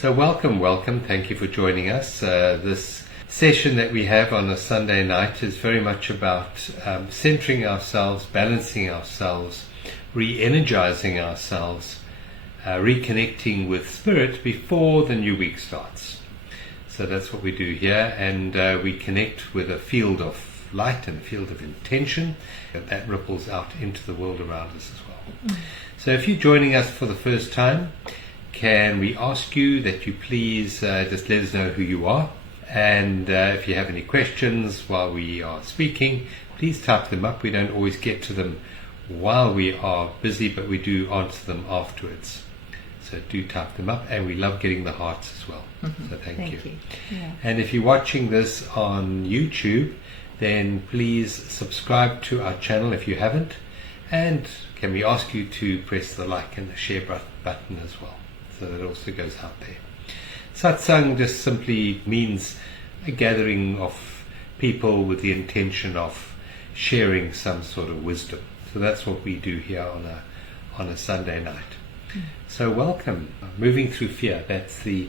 So welcome. Thank you for joining us. This session that we have on a Sunday night is very much about centering ourselves, balancing ourselves, re-energizing ourselves, reconnecting with spirit before the new week starts. So that's what we do here, and we connect with a field of light and a field of intention that ripples out into the world around us as well. So if you're joining us for the first time, can we ask you that you please just let us know who you are, and if you have any questions while we are speaking, please type them up. We don't always get to them while we are busy, but we do answer them afterwards. So do type them up, and we love getting the hearts as well. So thank you. Yeah. And if you're watching this on YouTube, then please subscribe to our channel if you haven't, and can we ask you to press the like and the share button as well, so that also goes out there. Satsang just simply means a gathering of people with the intention of sharing some sort of wisdom. So that's what we do here on a Sunday night. So welcome. Moving through fear, that's the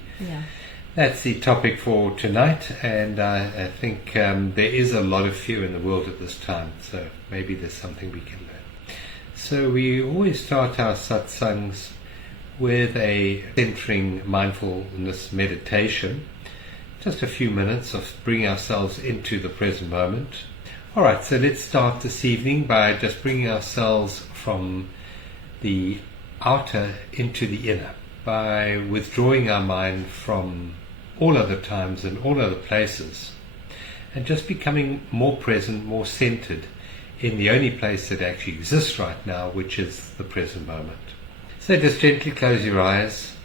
topic for tonight, and I think there is a lot of fear in the world at this time, so maybe there's something we can learn. So we always start our satsangs with a centering mindfulness meditation, just a few minutes of bringing ourselves into the present moment. Alright, so let's start this evening by just bringing ourselves from the outer into the inner, by withdrawing our mind from all other times and all other places, and just becoming more present, more centered in the only place that actually exists right now, which is the present moment. So just gently close your eyes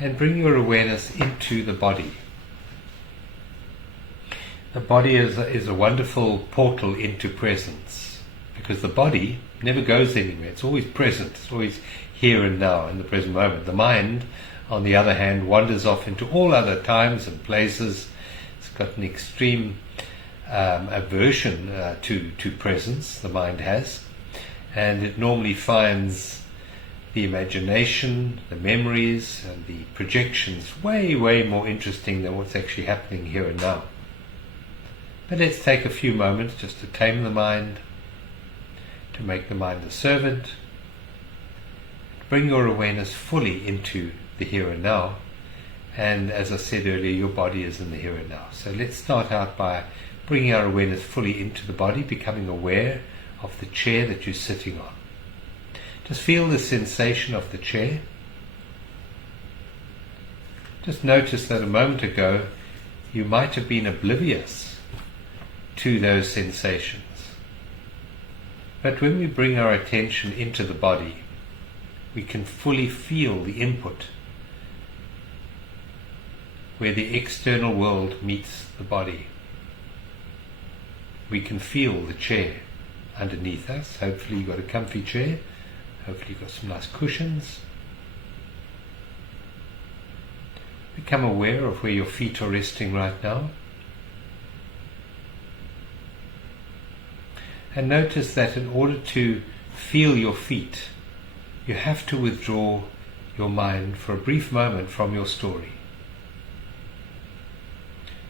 and bring your awareness into the body. The body is a wonderful portal into presence, because the body never goes anywhere. It's always present. It's always here and now in the present moment. The mind, on the other hand, wanders off into all other times and places. It's got an extreme aversion to presence, the mind has, and it normally finds the imagination, the memories and the projections way more interesting than what's actually happening here and now. But let's take a few moments just to tame the mind, to make the mind a servant, bring your awareness fully into the here and now. And as I said earlier, your body is in the here and now. So let's start out by bringing our awareness fully into the body, becoming aware of the chair that you're sitting on. Just feel the sensation of the chair. Just notice that a moment ago you might have been oblivious to those sensations. But when we bring our attention into the body, we can fully feel the input, where the external world meets the body. We can feel the chair underneath us. Hopefully you've got a comfy chair. Hopefully you've got some nice cushions. Become aware of where your feet are resting right now. And notice that in order to feel your feet, you have to withdraw your mind for a brief moment from your story.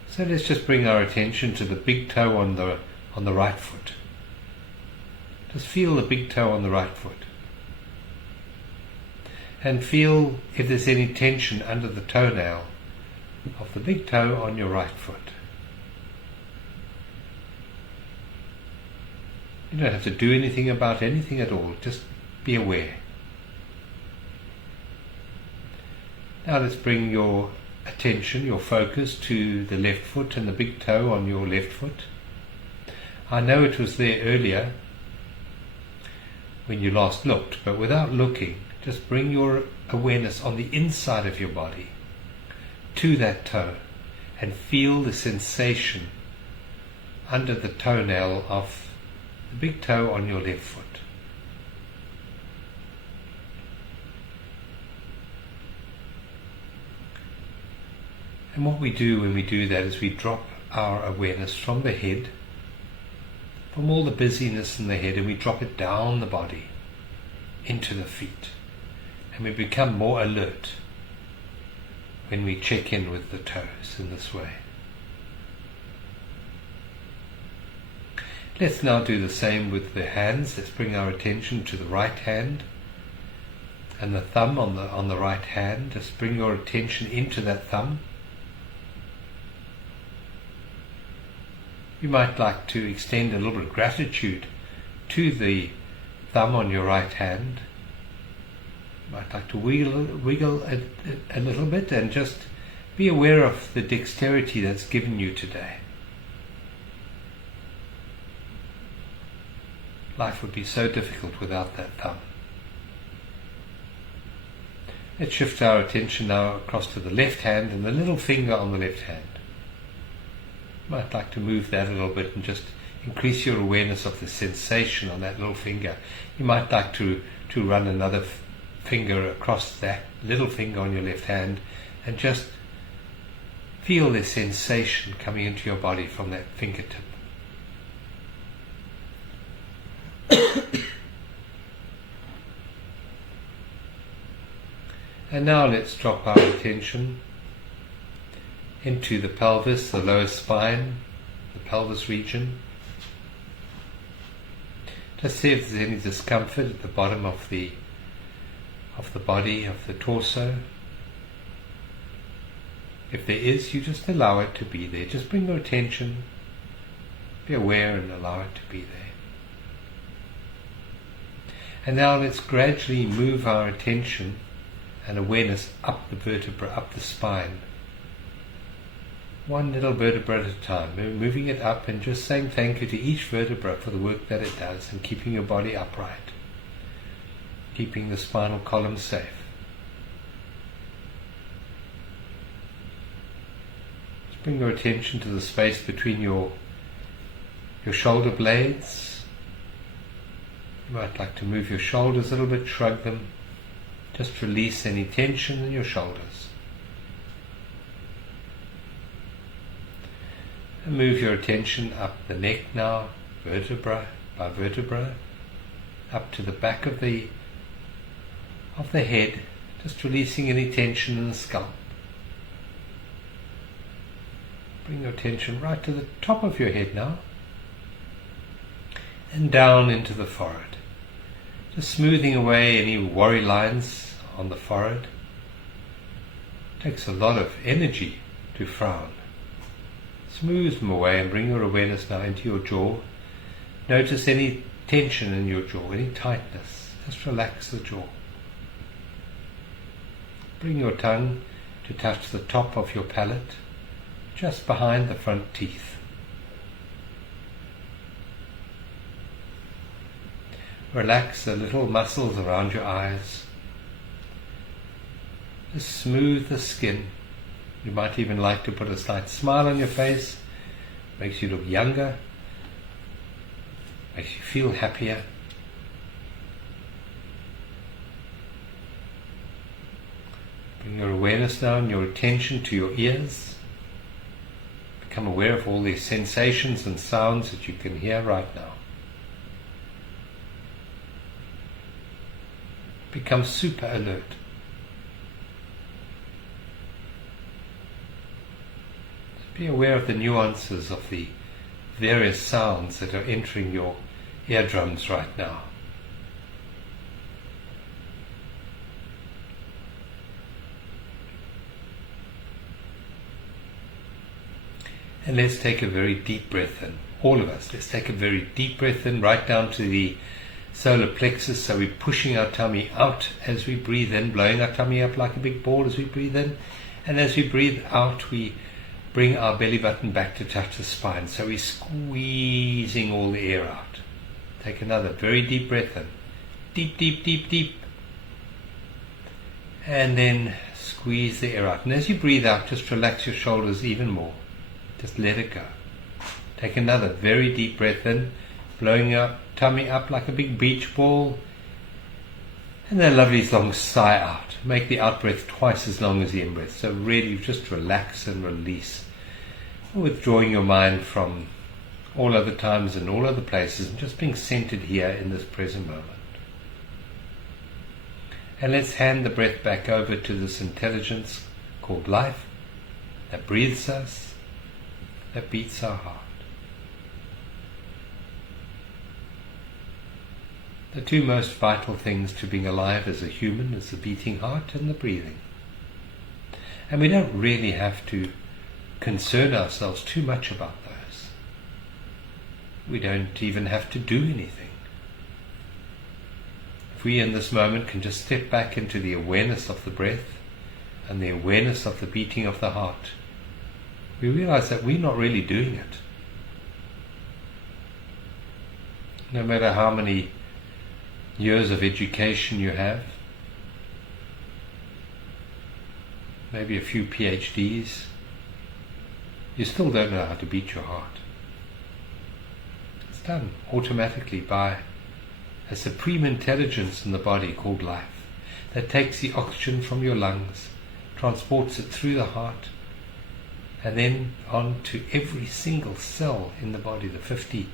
So let's just bring our attention to the big toe on the right foot. Just feel the big toe on the right foot. And feel if there's any tension under the toenail of the big toe on your right foot. You don't have to do anything about anything at all, just be aware. Now let's bring your attention, your focus to the left foot and the big toe on your left foot. I know it was there earlier when you last looked, but without looking, just bring your awareness on the inside of your body to that toe and feel the sensation under the toenail of the big toe on your left foot. And what we do when we do that is we drop our awareness from the head, from all the busyness in the head, and we drop it down the body into the feet. And we become more alert when we check in with the toes in this way. Let's now do the same with the hands. Let's bring our attention to the right hand and the thumb on the right hand. Just bring your attention into that thumb. You might like to extend a little bit of gratitude to the thumb on your right hand. You might like to wiggle a little bit and just be aware of the dexterity that's given you today. Life would be so difficult without that thumb. Let's shift our attention now across to the left hand and the little finger on the left hand. You might like to move that a little bit and just increase your awareness of the sensation on that little finger. You might like to run another finger across that little finger on your left hand and just feel the sensation coming into your body from that fingertip. And now let's drop our attention into the pelvis, the lower spine, the pelvis region. Just see if there's any discomfort at the bottom of the body, of the torso. If there is, you just allow it to be there. Just bring your attention, be aware and allow it to be there. And now let's gradually move our attention and awareness up the vertebra, up the spine. One little vertebra at a time, moving it up and just saying thank you to each vertebra for the work that it does and keeping your body upright, keeping the spinal column safe. Just bring your attention to the space between your shoulder blades. You might like to move your shoulders a little bit, shrug them. Just release any tension in your shoulders. And move your attention up the neck now, vertebra by vertebra, up to the back of the head, just releasing any tension in the scalp. Bring your attention right to the top of your head now, and down into the forehead. Just smoothing away any worry lines on the forehead. It takes a lot of energy to frown. Smooth them away and bring your awareness now into your jaw. Notice any tension in your jaw, any tightness. Just relax the jaw. Bring your tongue to touch the top of your palate, just behind the front teeth. Relax the little muscles around your eyes. Just smooth the skin. You might even like to put a slight smile on your face. Makes you look younger. Makes you feel happier. Bring your awareness now and your attention to your ears. Become aware of all these sensations and sounds that you can hear right now. Become super alert. Be aware of the nuances of the various sounds that are entering your eardrums right now. And let's take a very deep breath in. All of us, let's take a very deep breath in right down to the solar plexus, so we're pushing our tummy out as we breathe in, blowing our tummy up like a big ball as we breathe in, and as we breathe out we bring our belly button back to touch the spine, so we're squeezing all the air out. Take another very deep breath in, deep, deep, deep, deep, and then squeeze the air out, and as you breathe out just relax your shoulders even more, just let it go. Take another very deep breath in, blowing your tummy up like a big beach ball, and then a lovely long sigh out. Make the out breath twice as long as the in breath, so really just relax and release, withdrawing your mind from all other times and all other places and just being centered here in this present moment. And let's hand the breath back over to this intelligence called life that breathes us, that beats our heart. The two most vital things to being alive as a human is the beating heart and the breathing. And we don't really have to concern ourselves too much about those. We don't even have to do anything. If we in this moment can just step back into the awareness of the breath and the awareness of the beating of the heart, we realize that we're not really doing it. No matter how many years of education you have, maybe a few PhDs, you still don't know how to beat your heart. It's done automatically by a supreme intelligence in the body called life that takes the oxygen from your lungs, transports it through the heart, and then on to every single cell in the body, the 50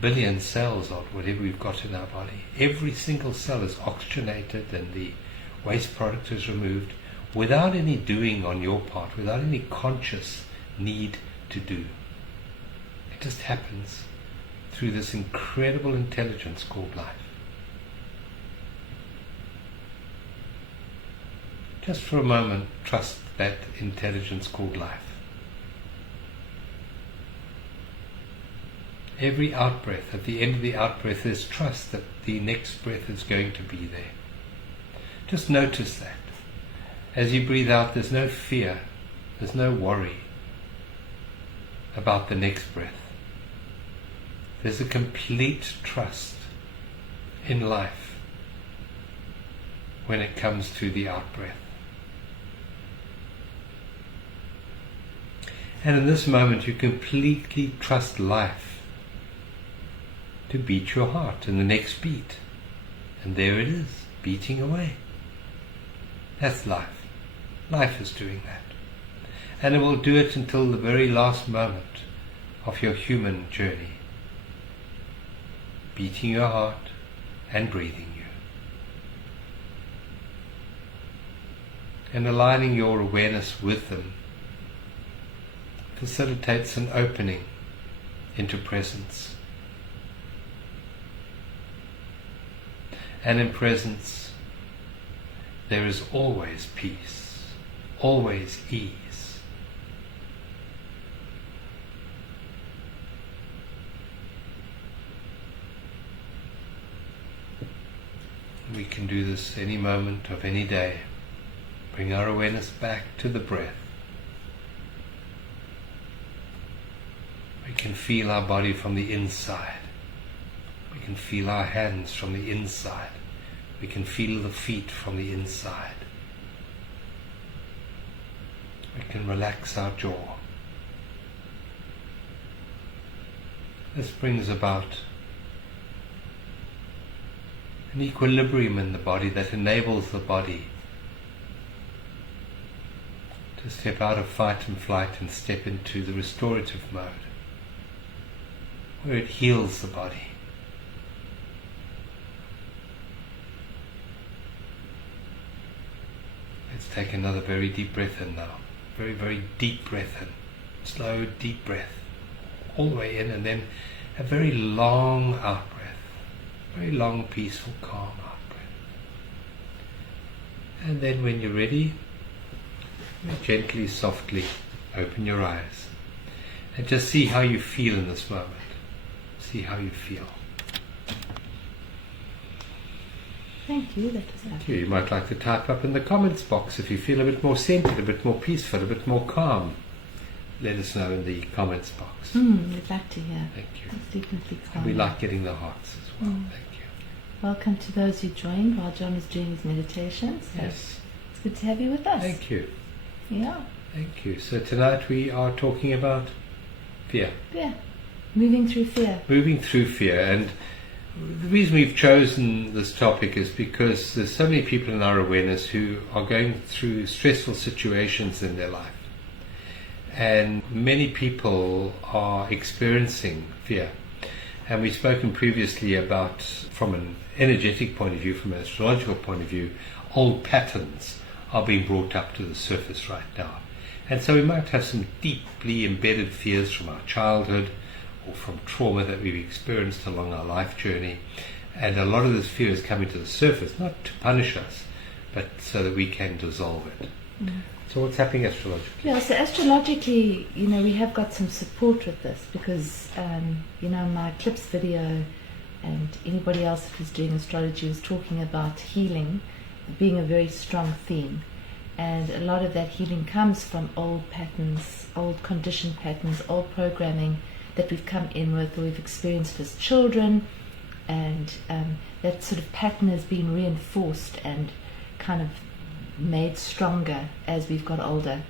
billion cells or whatever we've got in our body. Every single cell is oxygenated and the waste product is removed without any doing on your part, without any conscious need to do. It just happens through this incredible intelligence called life. Just for a moment, trust that intelligence called life. Every out-breath, at the end of the out-breath, is trust that the next breath is going to be there. Just notice that. As you breathe out, there's no fear, there's no worry about the next breath. There's a complete trust in life when it comes to the out-breath. And in this moment, you completely trust life to beat your heart in the next beat. And there it is, beating away. That's life. Life is doing that. And it will do it until the very last moment of your human journey. Beating your heart and breathing you. And aligning your awareness with them facilitates an opening into presence. And in presence, there is always peace, always ease. We can do this any moment of any day. Bring our awareness back to the breath. We can feel our body from the inside. We can feel our hands from the inside. We can feel the feet from the inside. We can relax our jaw. This brings about an equilibrium in the body that enables the body to step out of fight and flight and step into the restorative mode, where it heals the body. Let's take another very deep breath in now. Very, very deep breath in. Slow, deep breath. All the way in, and then a very long out breath. Very long, peaceful, calm out breath. And then when you're ready, gently, softly open your eyes. And just see how you feel in this moment. See how you feel. Thank you. That was Thank you. You might like to type up in the comments box if you feel a bit more centered, a bit more peaceful, a bit more calm. Let us know in the comments box. We'd like to hear. Thank you. That's definitely calm. And we like getting the hearts as well. Thank you. Welcome to those who joined while John was doing his meditations. So Yes. it's good to have you with us. Thank you. Yeah. Thank you. So tonight we are talking about fear. Yeah. Moving through fear. Moving through fear. And the reason we've chosen this topic is because there's so many people in our awareness who are going through stressful situations in their life. And many people are experiencing fear. And we've spoken previously about, from an energetic point of view, from an astrological point of view, old patterns are being brought up to the surface right now. And so we might have some deeply embedded fears from our childhood or from trauma that we've experienced along our life journey. And a lot of this fear is coming to the surface, not to punish us, but so that we can dissolve it. Mm. So what's happening astrologically? Yeah, so astrologically, we have got some support with this because, my Eclipse video and anybody else that was doing astrology was talking about healing being a very strong theme. And a lot of that healing comes from old patterns, old conditioned patterns, old programming that we've come in with or we've experienced as children. And that sort of pattern has been reinforced and kind of made stronger as we've got older.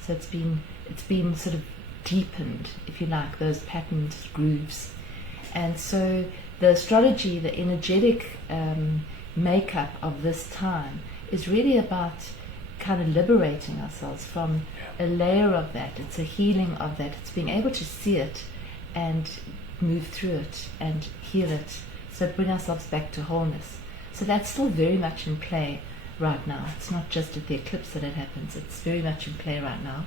So it's been sort of deepened, if you like, those patterned grooves. And so the astrology, the energetic makeup of this time is really about kind of liberating ourselves from a layer of that. It's a healing of that. It's being able to see it and move through it and heal it. So bring ourselves back to wholeness. So that's still very much in play right now. It's not just at the eclipse that it happens. It's very much in play right now.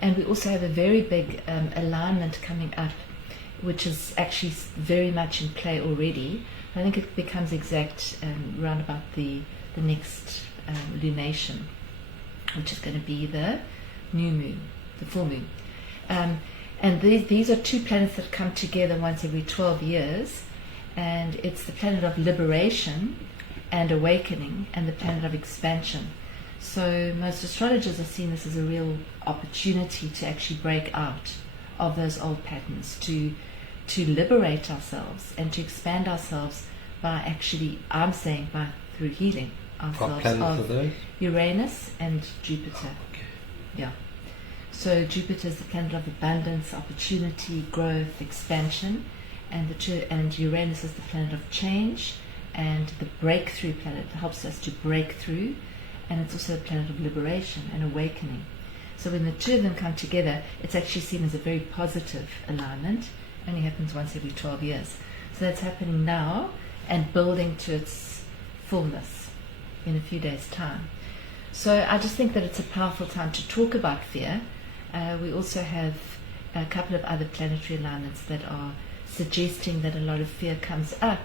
And we also have a very big alignment coming up, which is actually very much in play already. I think it becomes exact around about the next lunation, which is going to be the new moon, the full moon. And these are two planets that come together once every 12 years. And it's the planet of liberation and awakening and the planet of expansion. So most astrologers are seeing this as a real opportunity to actually break out of those old patterns, to liberate ourselves and to expand ourselves by actually, I'm saying, through healing ourselves. What planets are those? Uranus and Jupiter. Oh, okay. Yeah. So Jupiter is the planet of abundance, opportunity, growth, expansion. And Uranus is the planet of change and the breakthrough planet. It helps us to break through, and it's also a planet of liberation and awakening. So when the two of them come together, it's actually seen as a very positive alignment. It only happens once every 12 years. So that's happening now and building to its fullness in a few days' time. So I just think that it's a powerful time to talk about fear. We also have a couple of other planetary alignments that are suggesting that a lot of fear comes up,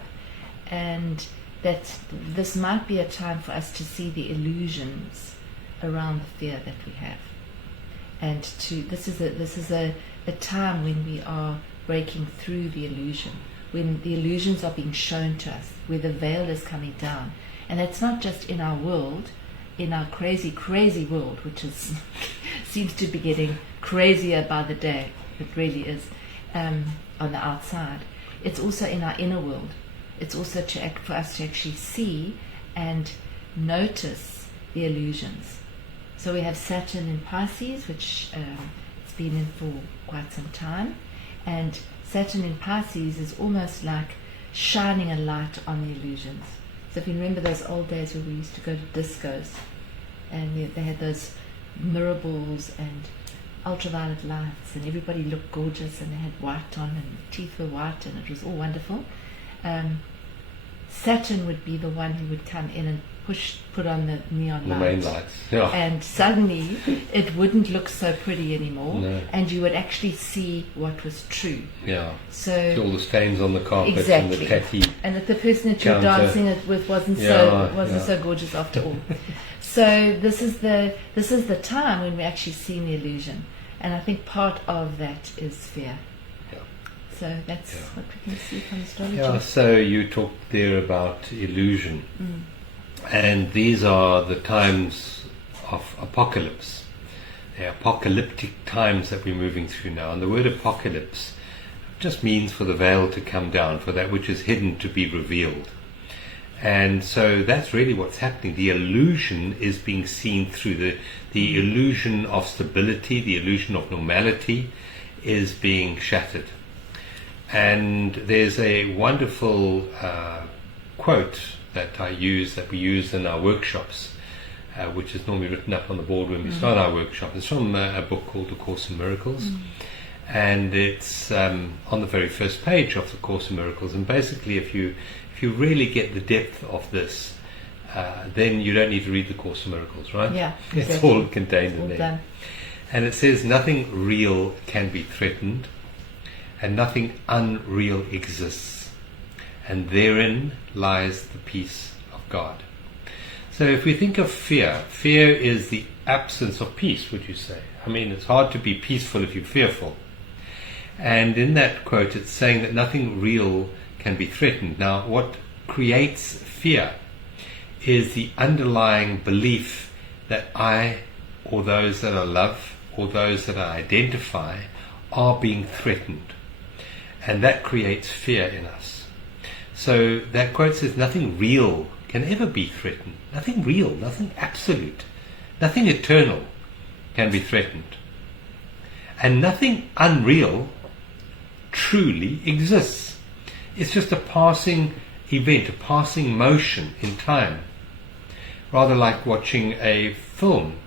and that this might be a time for us to see the illusions around the fear that we have. And this is a time when we are breaking through the illusion, when the illusions are being shown to us, where the veil is coming down. And it's not just in our world, in our crazy, crazy world, which is seems to be getting crazier by the day. It really is. On the outside, it's also in our inner world. It's also for us to actually see and notice the illusions. So we have Saturn in Pisces, which it's been in for quite some time, and Saturn in Pisces is almost like shining a light on the illusions. So if you remember those old days where we used to go to discos, and they had those mirror balls and ultraviolet lights, and everybody looked gorgeous, and they had white on, and teeth were white, and it was all wonderful. Saturn would be the one who would come in and put on the neon lights. The main lights, yeah. And suddenly it wouldn't look so pretty anymore, no. And you would actually see what was true. Yeah. So all the stains on the carpet, exactly. and the tatty. And that the person that you're counter. dancing it with wasn't so gorgeous after all. So this is the time when we're actually seeing the illusion, and I think part of that is fear. Yeah. So that's what we can see from astrology. Yeah. So you talked there about illusion, and these are the times of apocalypse. The apocalyptic times that we're moving through now, and the word apocalypse just means for the veil to come down, for that which is hidden to be revealed. And so that's really what's happening. The illusion is being seen through. The illusion of stability, the illusion of normality is being shattered. And there's a wonderful quote that we use in our workshops, which is normally written up on the board when we start our workshop. It's from a book called The Course in Miracles. And it's on the very first page of The Course in Miracles. And basically, if you really get the depth of this, then you don't need to read the Course in Miracles, right? Yeah, It's exactly. all contained All in there. done. And it says nothing real can be threatened, and nothing unreal exists, and therein lies the peace of God. So if we think of fear, fear is the absence of peace, would you say? I mean, it's hard to be peaceful if you're fearful. And in that quote, it's saying that nothing real can be threatened. Now, what creates fear is the underlying belief that I, or those that I love, or those that I identify, are being threatened. And that creates fear in us. So that quote says nothing real can ever be threatened. Nothing real, nothing absolute, nothing eternal can be threatened. And nothing unreal truly exists. It's just a passing event, a passing motion in time. Rather like watching a film,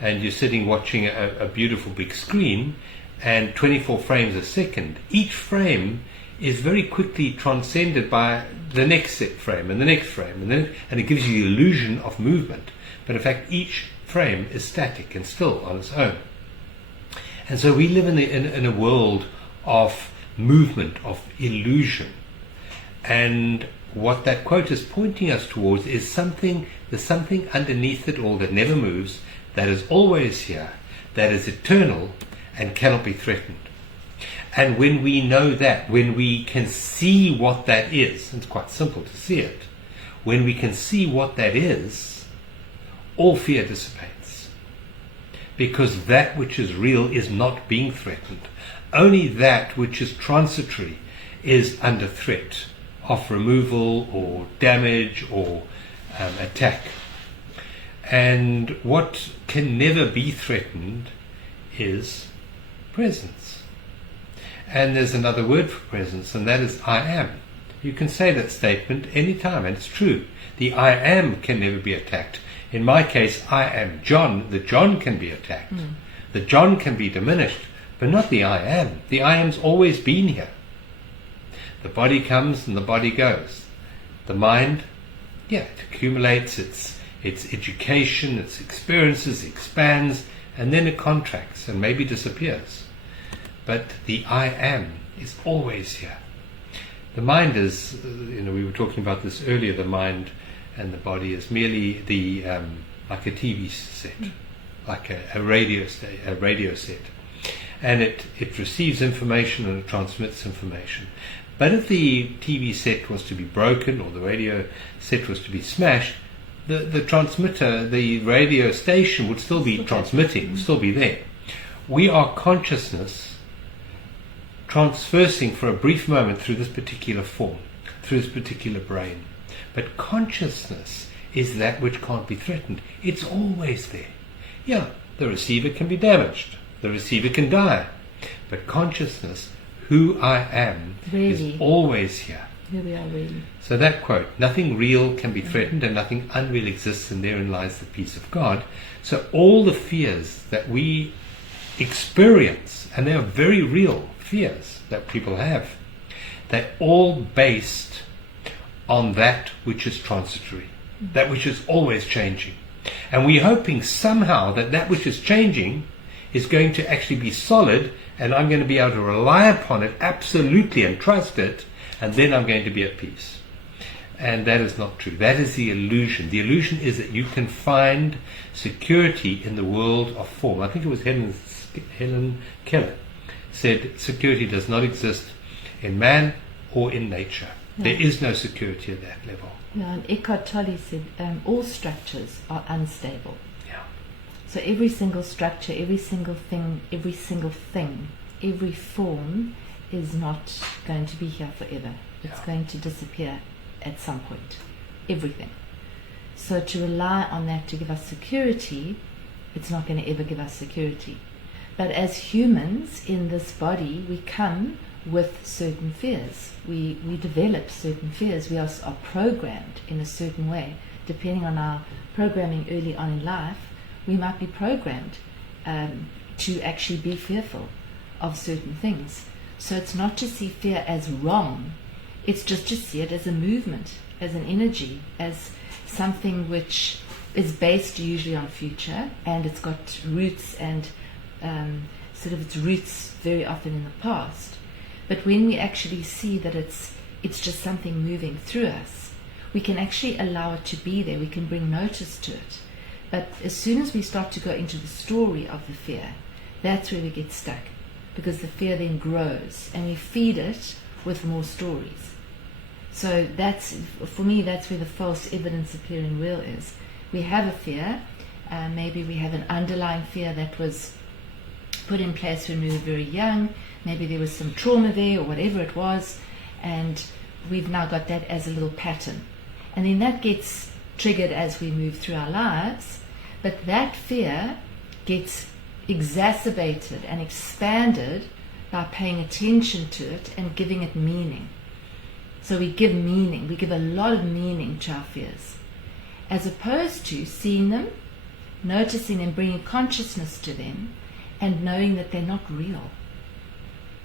and you're sitting watching a beautiful big screen, and 24 frames a second. Each frame is very quickly transcended by the next set frame and the next frame, and it gives you the illusion of movement. But in fact, each frame is static and still on its own. And so we live in a world of movement, of illusion. And what that quote is pointing us towards is there's something underneath it all that never moves, that is always here, that is eternal and cannot be threatened. And when we know that, when we can see what that is, it's quite simple to see it, when we can see what that is, all fear dissipates. Because that which is real is not being threatened. Only that which is transitory is under threat of removal or damage or attack. And what can never be threatened is presence. And there's another word for presence, and that is I am. You can say that statement any time, and it's true. The I am can never be attacked. In my case, I am John. The John can be attacked. The John can be diminished, but not the I am. The I am's always been here. The body comes and the body goes. The mind, it accumulates its education, its experiences, expand, and then it contracts and maybe disappears. But the I am is always here. The mind is, we were talking about this earlier, the mind and the body is merely like a TV set, like a radio set. And it receives information and it transmits information. But if the TV set was to be broken or the radio set was to be smashed, the transmitter, the radio station would still be transmitting, would still be there. We are consciousness transversing for a brief moment through this particular form, through this particular brain. But consciousness is that which can't be threatened. It's always there. Yeah, the receiver can be damaged. The receiver can die. But consciousness, who I am, Really? is always here. Here we are, really. So that quote, nothing real can be threatened and nothing unreal exists, and therein lies the peace of God. So all the fears that we experience, and they are very real fears that people have, they're all based on that which is transitory, that which is always changing. And we're hoping somehow that which is changing is going to actually be solid, and I'm going to be able to rely upon it absolutely and trust it, and then I'm going to be at peace. And that is not true. That is the illusion. The illusion is that you can find security in the world of form. I think it was Helen Keller said security does not exist in man or in nature. No. There is no security at that level. Yeah, and Eckhart Tolle said all structures are unstable. Yeah. So every single structure, every single thing, every form is not going to be here forever. It's Yeah. going to disappear at some point. Everything. So to rely on that to give us security, it's not going to ever give us security. But as humans in this body, we come with certain fears. We develop certain fears. We are programmed in a certain way. Depending on our programming early on in life, we might be programmed to actually be fearful of certain things. So it's not to see fear as wrong, it's just to see it as a movement, as an energy, as something which is based usually on future, and it's got roots and sort of its roots very often in the past. But when we actually see that it's just something moving through us, we can actually allow it to be there. We can bring notice to it. But as soon as we start to go into the story of the fear, that's where we get stuck, because the fear then grows and we feed it with more stories. So that's, for me, that's where the false evidence appearing real is. We have a fear, maybe we have an underlying fear that was put in place when we were very young, maybe there was some trauma there or whatever it was, and we've now got that as a little pattern. And then that gets triggered as we move through our lives, but that fear gets exacerbated and expanded by paying attention to it and giving it meaning. So we give meaning, we give a lot of meaning to our fears, as opposed to seeing them, noticing them, bringing consciousness to them, and knowing that they're not real.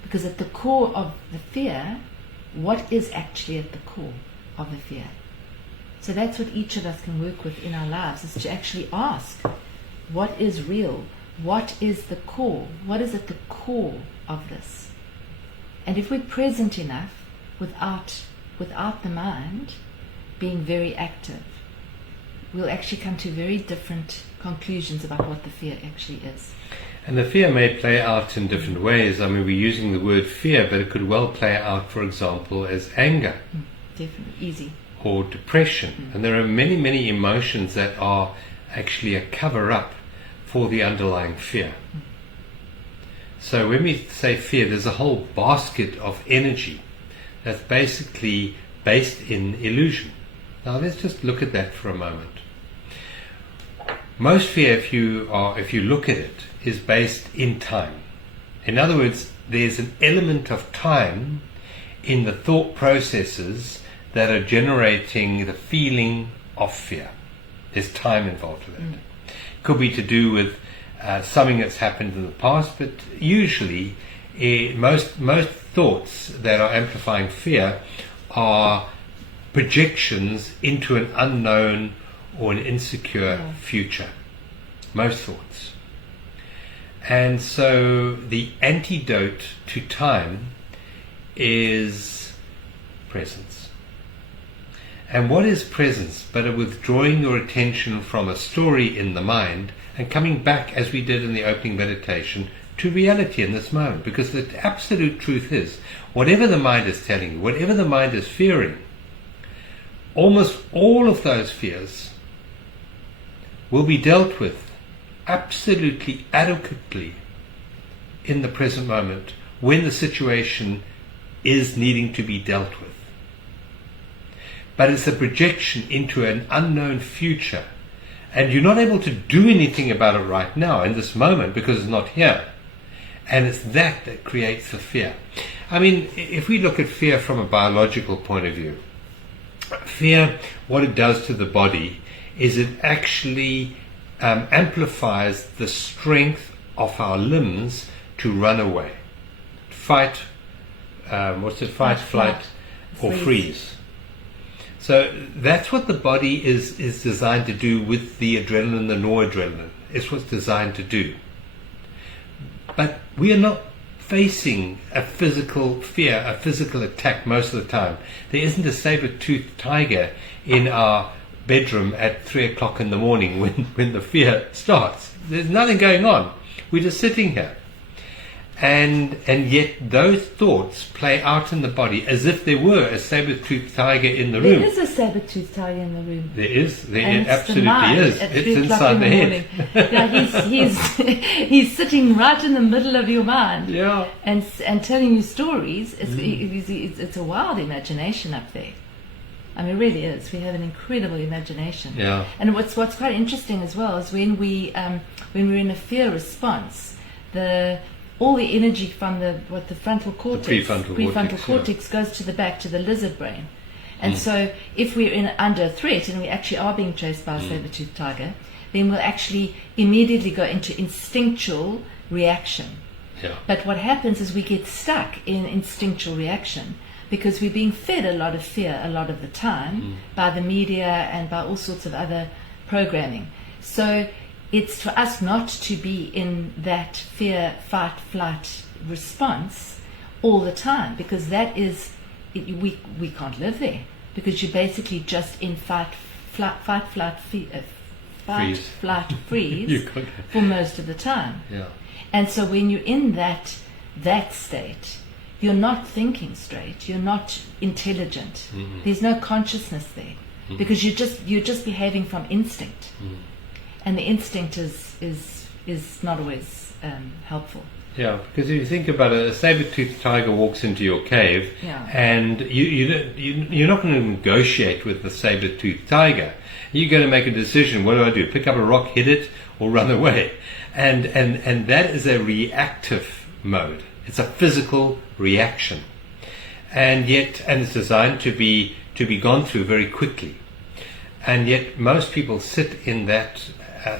Because at the core of the fear, what is actually at the core of the fear? So that's what each of us can work with in our lives, is to actually ask, what is real? What is the core? What is at the core of this? And if we're present enough without the mind being very active, we'll actually come to very different conclusions about what the fear actually is. And the fear may play out in different ways. I mean, we're using the word fear, but it could well play out, for example, as anger. Definitely, easy. Or depression. And there are many, many emotions that are actually a cover-up for the underlying fear. So when we say fear, there's a whole basket of energy that's basically based in illusion. Now let's just look at that for a moment. Most fear, if you look at it, is based in time. In other words, there's an element of time in the thought processes that are generating the feeling of fear. There's time involved with it. Could be to do with something that's happened in the past, but usually most thoughts that are amplifying fear are projections into an unknown or an insecure future. Most thoughts. And so the antidote to time is presence. And what is presence but a withdrawing your attention from a story in the mind and coming back, as we did in the opening meditation, to reality in this moment? Because the absolute truth is, whatever the mind is telling you, whatever the mind is fearing, almost all of those fears will be dealt with absolutely adequately in the present moment when the situation is needing to be dealt with. But it's a projection into an unknown future, and you're not able to do anything about it right now in this moment because it's not here. And it's that creates the fear. I mean, if we look at fear from a biological point of view, fear, what it does to the body is it actually amplifies the strength of our limbs to run away, fight, fight, flight, or freeze. So that's what the body is designed to do with the adrenaline, the noradrenaline. It's what's designed to do. But we are not facing a physical fear, a physical attack most of the time. There isn't a saber-toothed tiger in our bedroom at 3 o'clock in the morning when the fear starts. There's nothing going on. We're just sitting here. And yet those thoughts play out in the body as if there were a saber-toothed tiger in the room. There is a saber-toothed tiger in the room. There is. It absolutely is. It's inside the head. Yeah, he's sitting right in the middle of your mind. Yeah. And telling you stories. It's a wild imagination up there. I mean, it really is. We have an incredible imagination. Yeah. And what's quite interesting as well is when we're in a fear response, all the energy from the frontal cortex, the prefrontal cortex goes to the back, to the lizard brain. And so if we're under threat and we actually are being chased by a saber-toothed tiger, then we'll actually immediately go into instinctual reaction. Yeah. But what happens is we get stuck in instinctual reaction because we're being fed a lot of fear a lot of the time by the media and by all sorts of other programming. So it's for us not to be in that fear, fight, flight response all the time, because that is, we can't live there, because you're basically just in fight, flight, freeze for most of the time. Yeah. And so when you're in that state, you're not thinking straight, you're not intelligent. There's no consciousness there, because you're just behaving from instinct. And the instinct is not always helpful. Yeah, because if you think about it, a saber-toothed tiger walks into your cave, and you're not going to negotiate with the saber-toothed tiger. You're going to make a decision. What do? Pick up a rock, hit it, or run away? And that is a reactive mode. It's a physical reaction, and it's designed to be gone through very quickly. And yet most people sit in that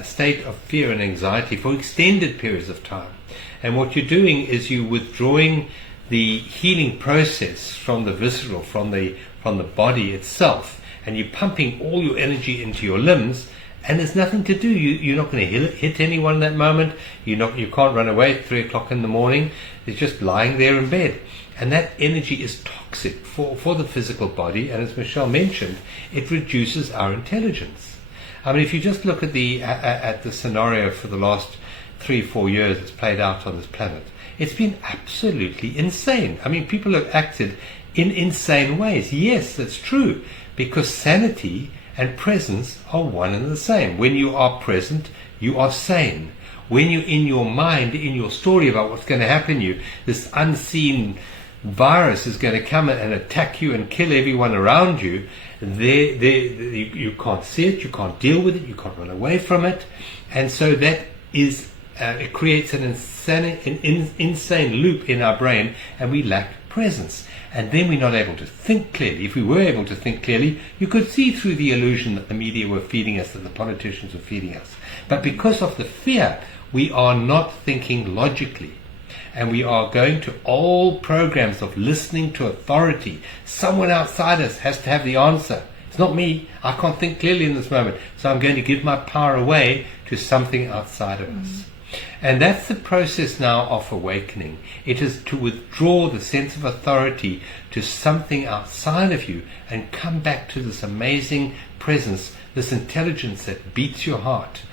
state of fear and anxiety for extended periods of time. And what you're doing is you're withdrawing the healing process from the visceral, from the body itself, and you're pumping all your energy into your limbs, and there's nothing to do. You're not going to hit anyone in that moment. You can't run away at 3 o'clock in the morning. It's just lying there in bed. And that energy is toxic for the physical body, and as Michelle mentioned, it reduces our intelligence. I mean, if you just look at the scenario for the last 3-4 years it's played out on this planet, it's been absolutely insane. I mean, people have acted in insane ways. Yes, that's true, because sanity and presence are one and the same. When you are present, you are sane. When you're in your mind, in your story about what's going to happen to you, this unseen virus is going to come and attack you and kill everyone around you, you can't see it, you can't deal with it, you can't run away from it. And so that is it creates an insane loop in our brain, and we lack presence. And then we're not able to think clearly. If we were able to think clearly, you could see through the illusion that the media were feeding us, that the politicians were feeding us. But because of the fear, we are not thinking logically. And we are going to old programs of listening to authority. Someone outside us has to have the answer. It's not me. I can't think clearly in this moment. So I'm going to give my power away to something outside of us. And that's the process now of awakening. It is to withdraw the sense of authority to something outside of you and come back to this amazing presence, this intelligence that beats your heart,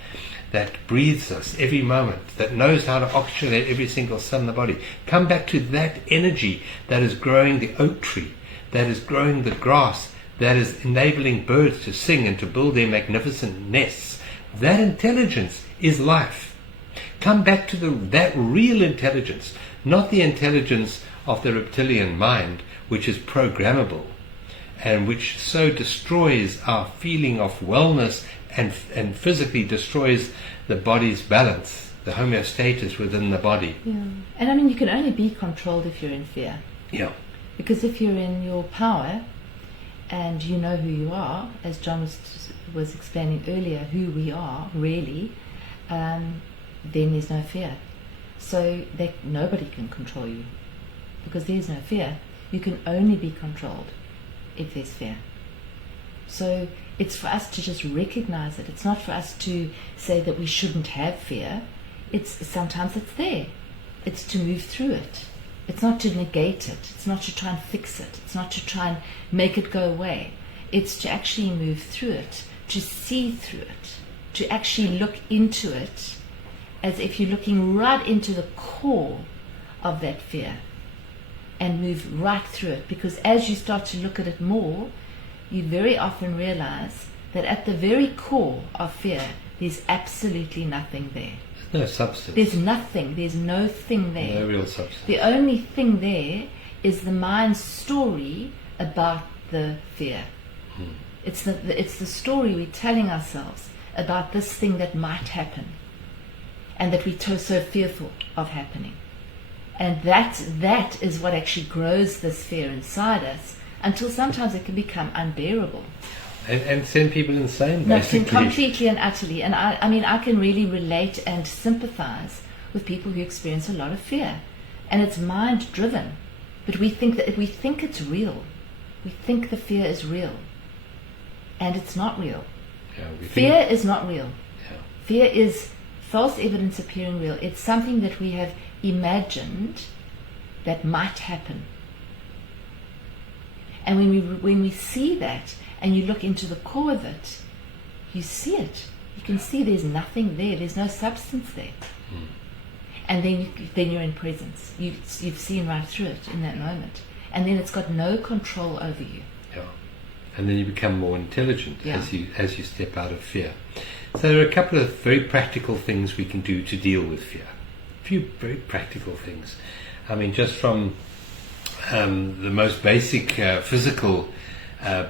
that breathes us every moment, that knows how to oxygenate every single cell in the body. Come back to that energy that is growing the oak tree, that is growing the grass, that is enabling birds to sing and to build their magnificent nests. That intelligence is life. Come back to that real intelligence, not the intelligence of the reptilian mind, which is programmable and which so destroys our feeling of wellness and physically destroys the body's balance, the homeostasis within the body. Yeah. And I mean, you can only be controlled if you're in fear. Yeah. Because if you're in your power and you know who you are, as John was explaining earlier, who we are really, then there's no fear. So nobody can control you, because there's no fear. You can only be controlled if there's fear. So it's for us to just recognize it. It's not for us to say that we shouldn't have fear. Sometimes it's there. It's to move through it. It's not to negate it. It's not to try and fix it. It's not to try and make it go away. It's to actually move through it, to see through it, to actually look into it as if you're looking right into the core of that fear and move right through it. Because as you start to look at it more, you very often realize that at the very core of fear, there's absolutely nothing there. No substance. There's nothing. There's no thing there. No real substance. The only thing there is the mind's story about the fear. It's the story we're telling ourselves about this thing that might happen, and that we're so fearful of happening. And that is what actually grows this fear inside us, until sometimes it can become unbearable. And send people insane, No, basically. completely and utterly. And I mean, I can really relate and sympathize with people who experience a lot of fear. And it's mind-driven. But we think it's real. We think the fear is real. And it's not real. Yeah, fear is not real. Yeah. Fear is false evidence appearing real. It's something that we have imagined that might happen. And when we see that and you look into the core of it, you see it. You can see there's nothing there. There's no substance there. Mm. And then you're in presence. You've seen right through it in that moment. And then it's got no control over you. Yeah. And then you become more intelligent Yeah. as you step out of fear. So there are a couple of very practical things we can do to deal with fear. A few very practical things. I mean, just from the most basic physical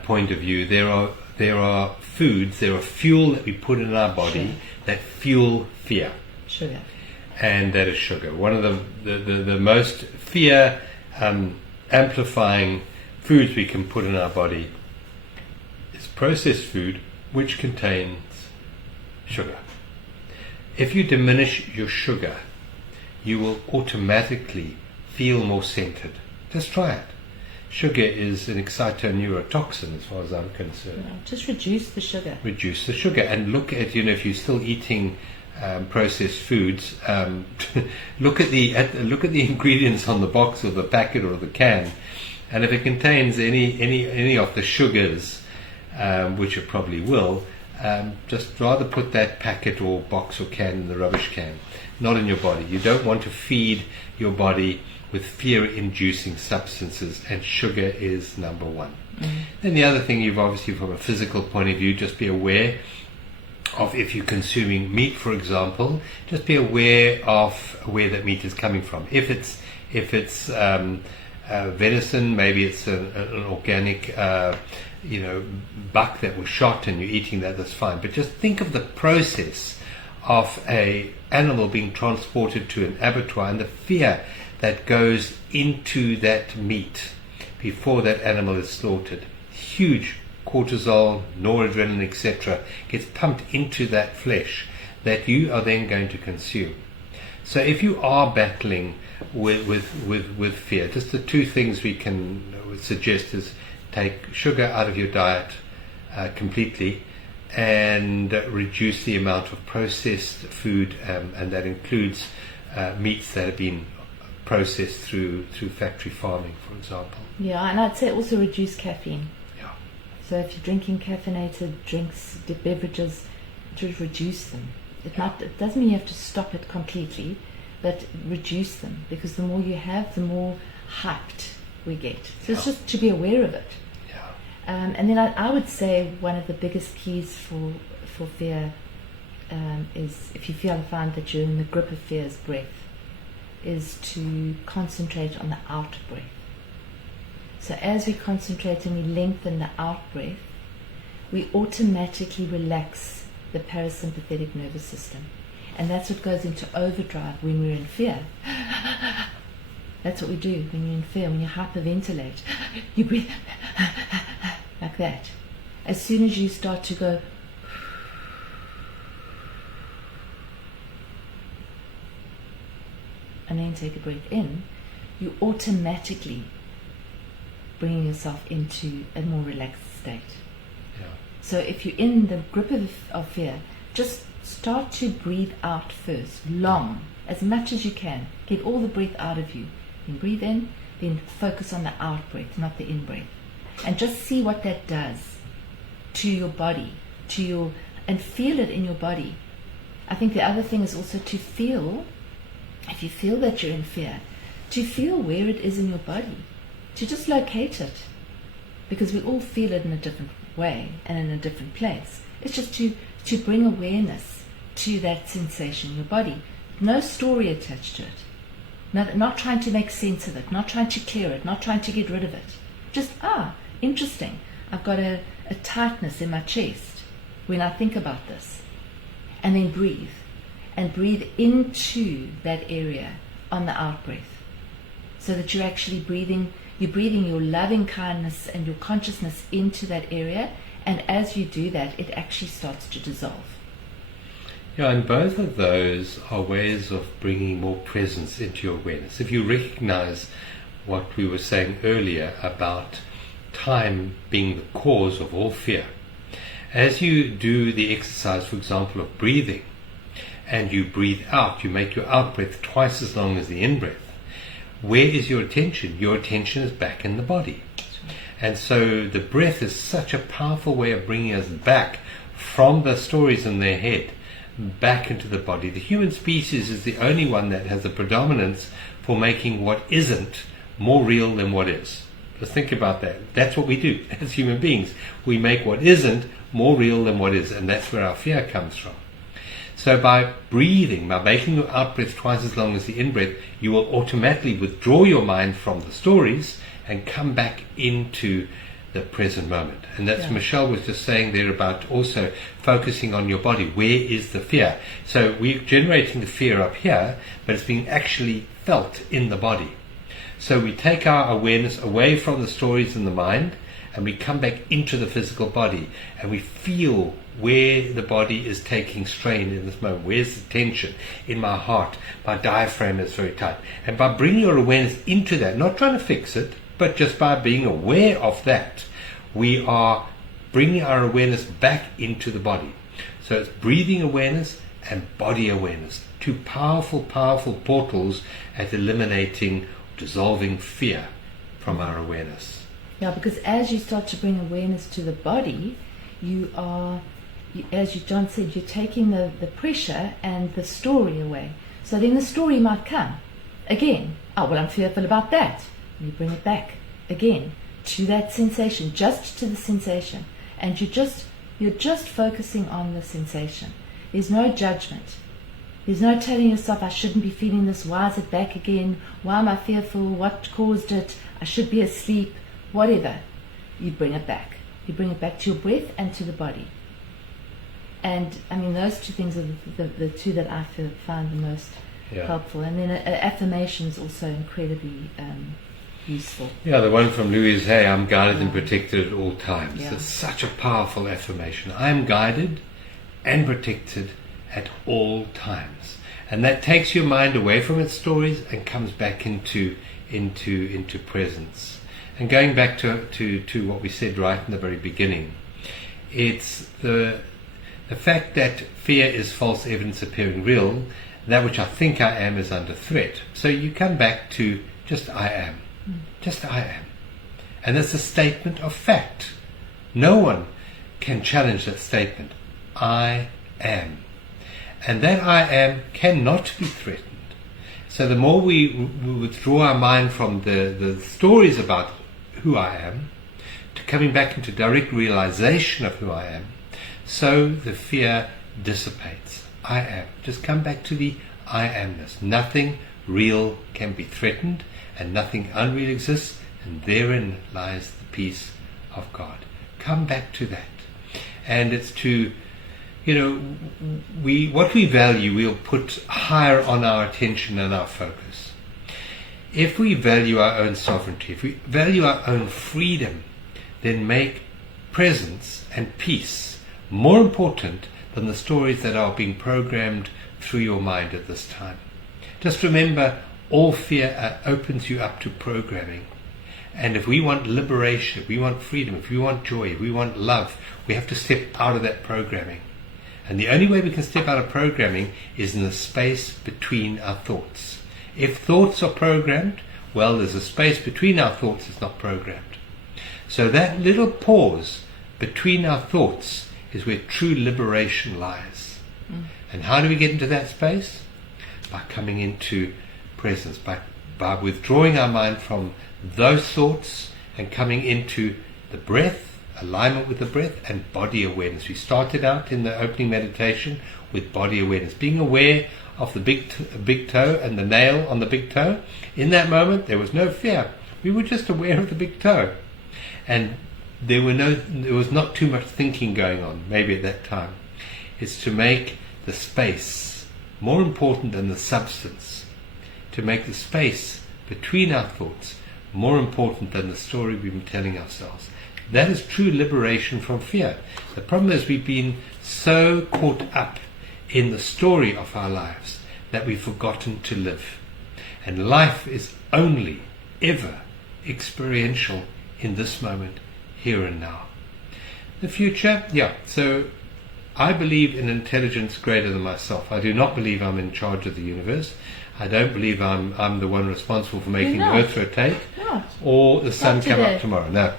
point of view, there are foods, there are fuel that we put in our body Sure. that fuel fear. Sugar. And that is sugar. One of the most fear amplifying foods we can put in our body is processed food, which contains sugar. If you diminish your sugar, you will automatically feel more centered. Just try it. Sugar is an excitoneurotoxin as far as I'm concerned. Yeah, just reduce the sugar. Reduce the sugar and look at, if you're still eating processed foods, look at the ingredients on the box or the packet or the can, and if it contains any of the sugars, which it probably will, just rather put that packet or box or can in the rubbish can, not in your body. You don't want to feed your body with fear-inducing substances, and sugar is number one. Mm-hmm. Then the other thing, you've obviously from a physical point of view, just be aware of, if you're consuming meat, for example, just be aware of where that meat is coming from. If it's venison, maybe it's an organic buck that was shot and you're eating that, that's fine. But just think of the process of a animal being transported to an abattoir and the fear that goes into that meat before that animal is slaughtered. Huge cortisol, noradrenaline, etc. gets pumped into that flesh that you are then going to consume. So if you are battling with fear, just the two things we can suggest is take sugar out of your diet completely and reduce the amount of processed food, and that includes meats that have been processed through factory farming, for example. Yeah, and I'd say also reduce caffeine. Yeah. So if you're drinking caffeinated drinks, beverages, to reduce them. It doesn't mean you have to stop it completely, but reduce them, because the more you have, the more hyped we get. So it's just to be aware of it. Yeah. And then I would say one of the biggest keys for fear is, if you find that you're in the grip of fear's breath, is to concentrate on the out breath. So as we concentrate and we lengthen the out breath, we automatically relax the parasympathetic nervous system. And that's what goes into overdrive when we're in fear. That's what we do when you're in fear, when you hyperventilate. You breathe like that. As soon as you start to go and then take a breath in, you automatically bringing yourself into a more relaxed state. Yeah. So if you're in the grip of fear, just start to breathe out first, long, as much as you can. Get all the breath out of you. Then breathe in, then focus on the out breath, not the in breath. And just see what that does to your body, and feel it in your body. I think the other thing is also to feel, if you feel that you're in fear, to feel where it is in your body, to just locate it, because we all feel it in a different way and in a different place. It's just to bring awareness to that sensation in your body. No story attached to it. Not trying to make sense of it, not trying to clear it, not trying to get rid of it. Just, interesting. I've got a tightness in my chest when I think about this. And then breathe. And breathe into that area on the out breath. So that you're actually breathing your loving kindness and your consciousness into that area. And as you do that, it actually starts to dissolve. Yeah, and both of those are ways of bringing more presence into your awareness. If you recognize what we were saying earlier about time being the cause of all fear. As you do the exercise, for example, of breathing, and you breathe out, you make your out breath twice as long as the in breath. Where is your attention? Your attention is back in the body. And so the breath is such a powerful way of bringing us back from the stories in their head, back into the body. The human species is the only one that has a predominance for making what isn't more real than what is. Just think about that. That's what we do as human beings. We make what isn't more real than what is, and that's where our fear comes from. So by breathing, by making your out-breath twice as long as the in-breath, you will automatically withdraw your mind from the stories and come back into the present moment. And that's Michelle was just saying there about also focusing on your body. Where is the fear? So we're generating the fear up here, but it's being actually felt in the body. So we take our awareness away from the stories in the mind, and we come back into the physical body, and we feel where the body is taking strain in this moment. Where's the tension in my heart? My diaphragm is very tight. And by bringing your awareness into that, not trying to fix it, but just by being aware of that, we are bringing our awareness back into the body. So it's breathing awareness and body awareness. Two powerful, powerful portals at eliminating, dissolving fear from our awareness. Yeah, because as you start to bring awareness to the body, you are, as John said, you're taking the pressure and the story away. So then the story might come again. Oh, well, I'm fearful about that. And you bring it back again to that sensation, just to the sensation. And you're just focusing on the sensation. There's no judgment. There's no telling yourself, I shouldn't be feeling this. Why is it back again? Why am I fearful? What caused it? I should be asleep. Whatever. You bring it back. You bring it back to your breath and to the body. And I mean, those two things are the two that I find the most helpful. And then affirmations also incredibly useful. Yeah, the one from Louise Hay, I'm guided and protected at all times. It's such a powerful affirmation. I am guided and protected at all times. And that takes your mind away from its stories and comes back into presence. And going back to what we said right in the very beginning, it's the fact that fear is false evidence appearing real. That which I think I am is under threat. So you come back to just I am. Just I am. And that's a statement of fact. No one can challenge that statement. I am. And that I am cannot be threatened. So the more we withdraw our mind from the stories about who I am, to coming back into direct realization of who I am, so the fear dissipates. I am. Just come back to the I amness. Nothing real can be threatened, and nothing unreal exists, and therein lies the peace of God. Come back to that. And it's to, what we value, we'll put higher on our attention and our focus. If we value our own sovereignty, if we value our own freedom, then make presence and peace more important than the stories that are being programmed through your mind at this time. Just remember, all fear opens you up to programming. And if we want liberation, if we want freedom, if we want joy, if we want love, we have to step out of that programming. And the only way we can step out of programming is in the space between our thoughts. If thoughts are programmed, well, there's a space between our thoughts that's not programmed. So that little pause between our thoughts is where true liberation lies. And how do we get into that space? By coming into presence, by withdrawing our mind from those thoughts and coming into the breath, alignment with the breath, and body awareness. We started out in the opening meditation with body awareness, being aware of the big toe and the nail on the big toe. In that moment, there was no fear. We were just aware of the big toe, and there was not too much thinking going on. Maybe at that time, it's to make the space more important than the substance. To make the space between our thoughts more important than the story we've been telling ourselves. That is true liberation from fear. The problem is we've been so caught up in the story of our lives that we've forgotten to live. And life is only ever experiential in this moment, here and now. The future, so I believe in intelligence greater than myself. I do not believe I'm in charge of the universe. I don't believe I'm the one responsible for making the earth rotate or the sun come up tomorrow. No.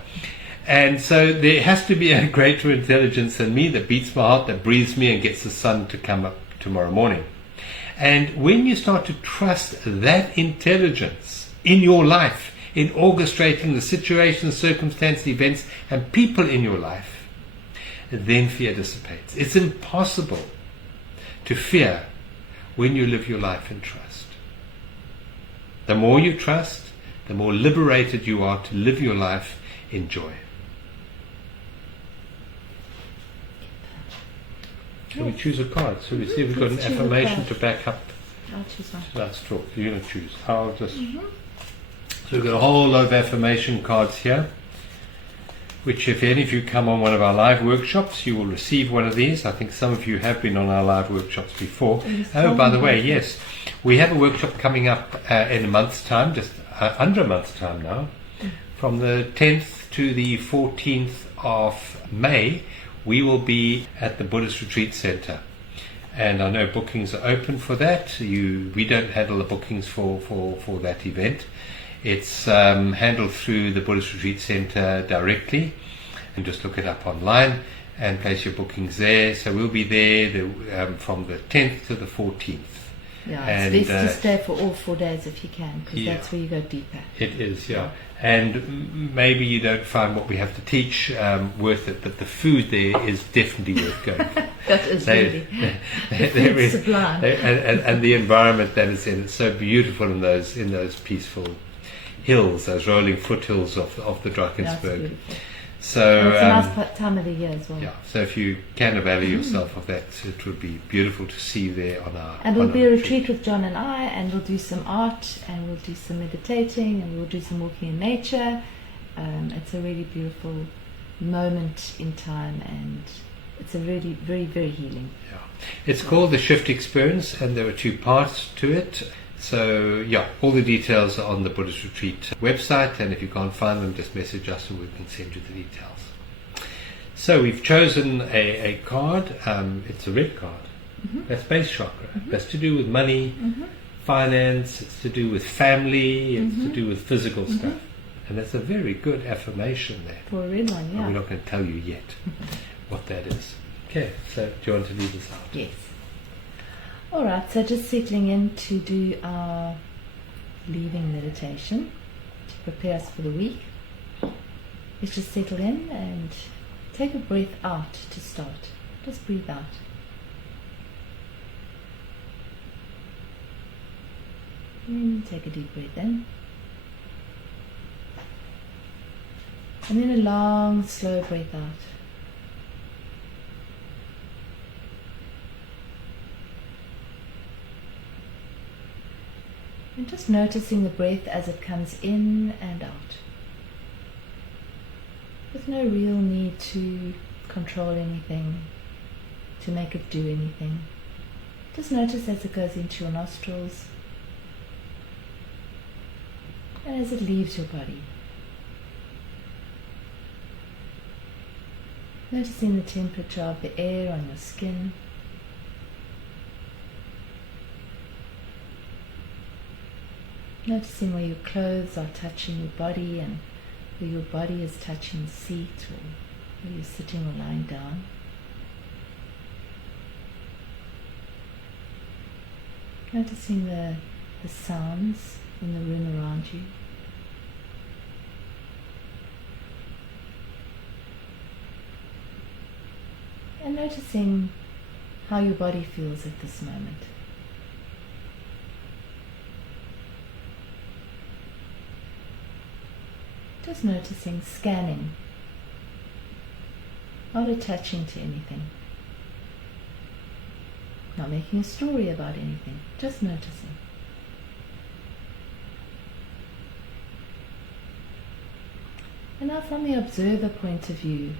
And so there has to be a greater intelligence than me that beats my heart, that breathes me and gets the sun to come up tomorrow morning. And when you start to trust that intelligence in your life, in orchestrating the situations, circumstances, events, and people in your life, then fear dissipates. It's impossible to fear when you live your life in trust. The more you trust, the more liberated you are to live your life in joy. Shall we choose a card? So we see if we've got an affirmation to back up. I'll choose one. Let's talk. You're going to choose. I'll just... So we've got a whole lot of affirmation cards here, which if any of you come on one of our live workshops, you will receive one of these. I think some of you have been on our live workshops before. Oh, by the way, yes, we have a workshop coming up in a month's time, just under a month's time now, from the 10th to the 14th of May. We will be at the Buddhist Retreat Center, and I know bookings are open for that. We don't handle the bookings for that event. It's handled through the Buddhist Retreat Center directly, and just look it up online and place your bookings there. So we'll be there from the 10th to the 14th. Yeah, it's best to stay for all 4 days if you can, because that's where you go deeper. It is, and maybe you don't find what we have to teach worth it, but the food there is definitely worth going for. That is really there sublime. And the environment that is in, it's so beautiful in those peaceful hills, those rolling foothills of the Drakensberg. So it's a nice time of the year as well. Yeah, so if you can avail yourself of that, it would be beautiful to see you there on our... And we'll be a retreat with John and I, and we'll do some art, and we'll do some meditating, and we'll do some walking in nature. It's a really beautiful moment in time, and it's a really very, very healing. Yeah, it's called the Shift Experience, and there are 2 parts to it. So all the details are on the Buddhist Retreat website, and if you can't find them, just message us and we can send you the details. So we've chosen a card. It's a red card. That's base chakra. That's to do with money, finance, it's to do with family, it's to do with physical stuff. And that's a very good affirmation there. For a red one, And we're not going to tell you yet what that is. Okay, so do you want to lead us out? Yes. Alright, so just settling in to do our leaving meditation to prepare us for the week. Let's just settle in and take a breath out to start. Just breathe out. And take a deep breath in. And then a long, slow breath out. And just noticing the breath as it comes in and out. With no real need to control anything, to make it do anything. Just notice as it goes into your nostrils and as it leaves your body. Noticing the temperature of the air on your skin. Noticing where your clothes are touching your body and where your body is touching the seat or where you're sitting or lying down. Noticing the sounds in the room around you. And noticing how your body feels at this moment. Just noticing, scanning, not attaching to anything, not making a story about anything, just noticing. And now from the observer point of view,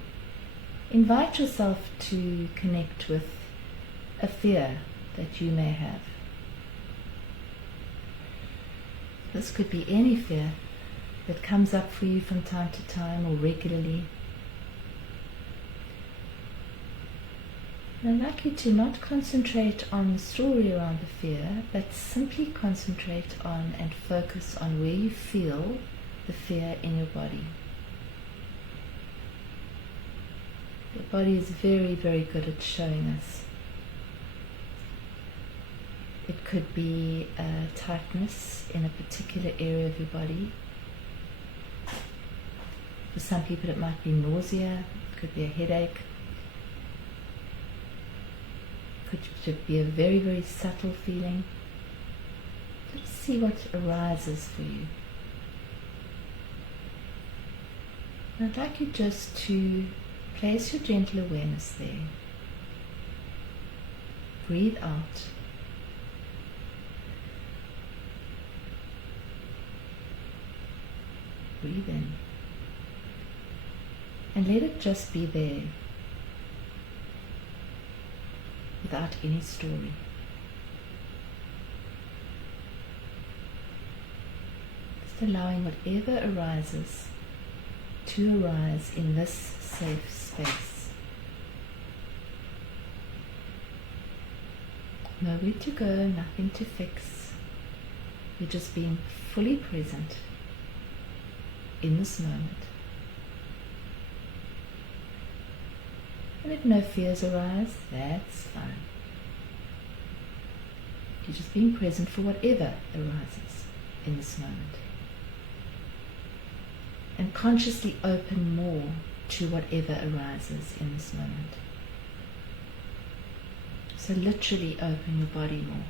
invite yourself to connect with a fear that you may have. This could be any fear. that comes up for you from time to time or regularly. And I'd like you to not concentrate on the story around the fear, but simply concentrate on and focus on where you feel the fear in your body. Your body is very, very good at showing us. It could be a tightness in a particular area of your body. For some people it might be nausea, it could be a headache. Could be a very, very subtle feeling. Just see what arises for you. And I'd like you just to place your gentle awareness there. Breathe out. Breathe in. And let it just be there, without any story. Just allowing whatever arises to arise in this safe space. Nowhere to go, nothing to fix. You're just being fully present in this moment. And if no fears arise, that's fine. You're just being present for whatever arises in this moment. And consciously open more to whatever arises in this moment. So literally open your body more.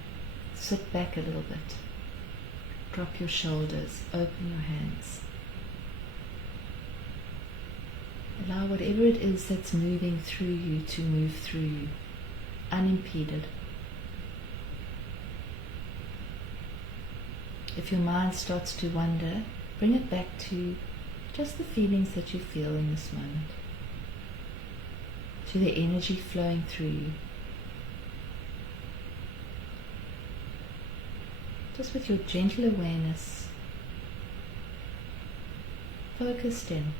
Sit back a little bit. Drop your shoulders, open your hands. Allow whatever it is that's moving through you to move through you, unimpeded. If your mind starts to wander, bring it back to just the feelings that you feel in this moment, to the energy flowing through you. Just with your gentle awareness, focused in.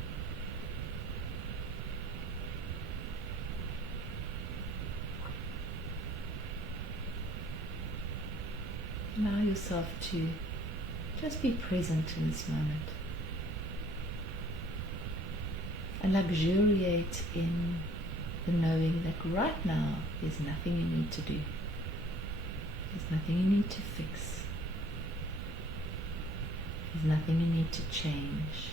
Allow yourself to just be present in this moment and luxuriate in the knowing that right now there's nothing you need to do. There's nothing you need to fix. There's nothing you need to change.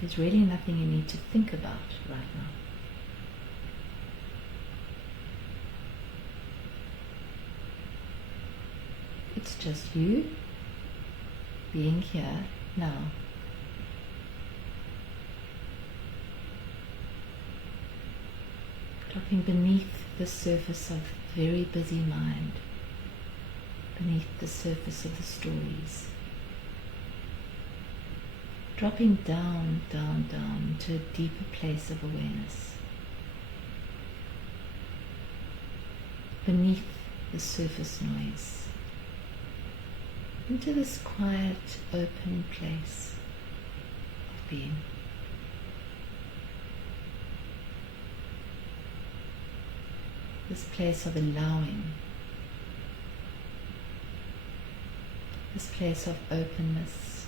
There's really nothing you need to think about right now. It's just you being here now. Dropping beneath the surface of very busy mind, beneath the surface of the stories. Dropping down, down, down to a deeper place of awareness. Beneath the surface noise. Into this quiet, open place of being. This place of allowing. This place of openness.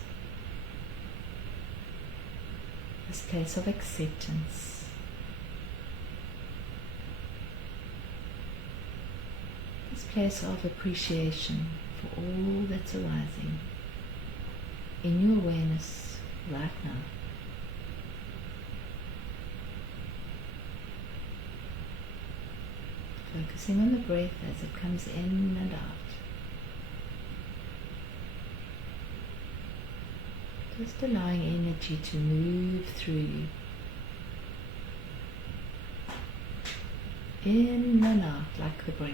This place of acceptance. This place of appreciation for all that's arising in your awareness right now. Focusing on the breath as it comes in and out. Just allowing energy to move through you. In and out like the breath.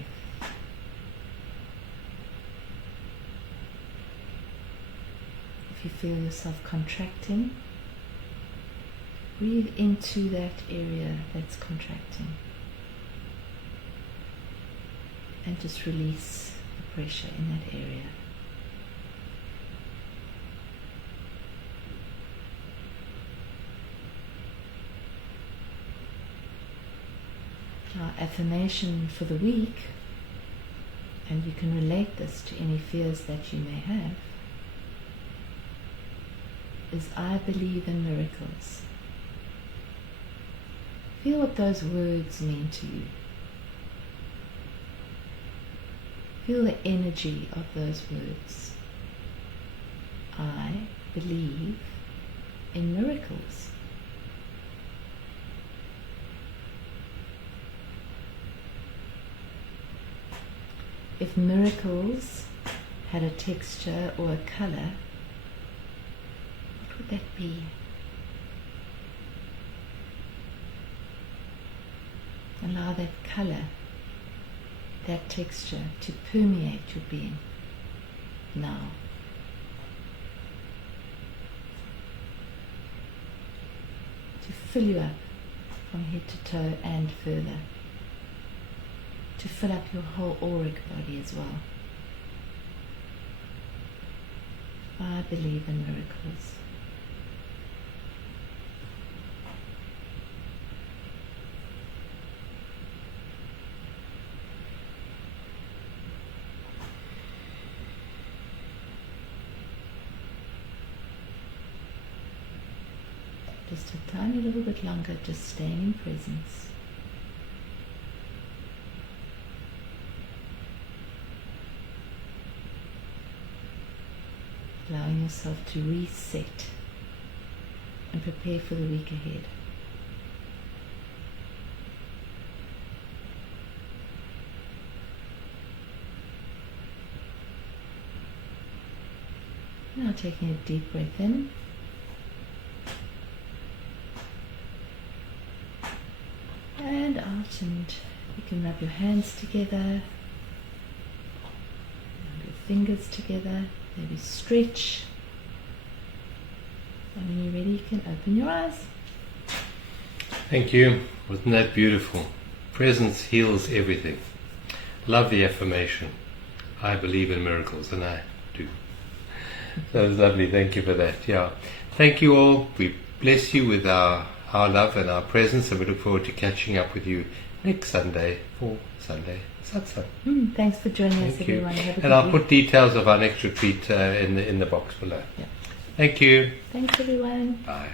If you feel yourself contracting, breathe into that area that's contracting. And just release the pressure in that area. Our affirmation for the week, and you can relate this to any fears that you may have, is I believe in miracles. Feel what those words mean to you. Feel the energy of those words. I believe in miracles. If miracles had a texture or a color, what would that be? Allow that color, that texture to permeate your being now. To fill you up from head to toe and further. To fill up your whole auric body as well. I believe in miracles. Just a tiny little bit longer, just staying in presence. Allowing yourself to reset and prepare for the week ahead. Now taking a deep breath in. And out, and you can rub your hands together, rub your fingers together, maybe stretch, and when you're ready you can open your eyes. Thank you. Wasn't that beautiful? Presence heals everything. Love the affirmation. I believe in miracles, and I do. That was lovely. Thank you for that. Yeah. Thank you all. We bless you with our love and our presence, and we look forward to catching up with you next Sunday for Sunday Satsang. Thanks for joining us, Thank you. everyone. Have a And good I'll week. put details of our next retreat in the box below. Yeah. Thank you. Thanks, everyone. Bye.